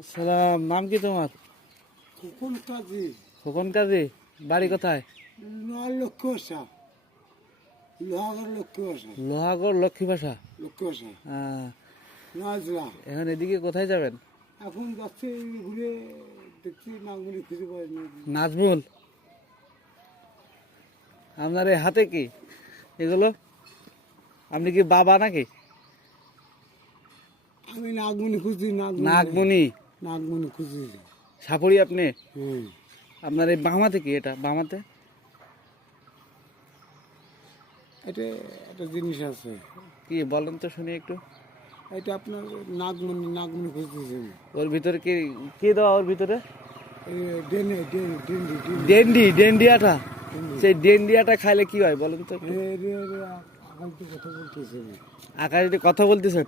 আসসালাম, নাম কি তোমার? খোকন কাজী। খোকন কাজী, বাড়ি কোথায়? লক্ষ্মী ভাষা, লোহাগড় লক্ষ্মী ভাষা, লোহাগড় লক্ষ্মী ভাষা। লক্ষ্মী ভাষা নাজলা। এখন এদিকে কোথায় যাবেন? এখন যাচ্ছে ঘুরে, দেখছি নামগুলি খুঁজে পাই না। নাজমুল, আপনার এই হাতে কি এগুলো? আপনি কি বাবা নাকি? আমি নাগমণি খুঁজি, নাগমণি, নাগমণি খুঁজি। সাপুরি আপনি? হুম, আপনার এই বামাতে কি এটা? বামাতে এটা একটা জিনিস আছে, কি বলেন তো শুনি একটু। এটা আপনার নাগমণি, নাগমণি খুঁজতেছি। ওর ভিতরে কি কি দেওয়া? ওর ভিতরে ডেনে ডেন্ডি ডেন্ডি ডেন্ডি, ডেন্ডিয়াটা। সেই ডেন্ডিয়াটা খাইলে কি হয় বলেন তো একটু। আকাল তো কথা বলতেছে। আকাশ দিয়ে কথা বলতেছেন?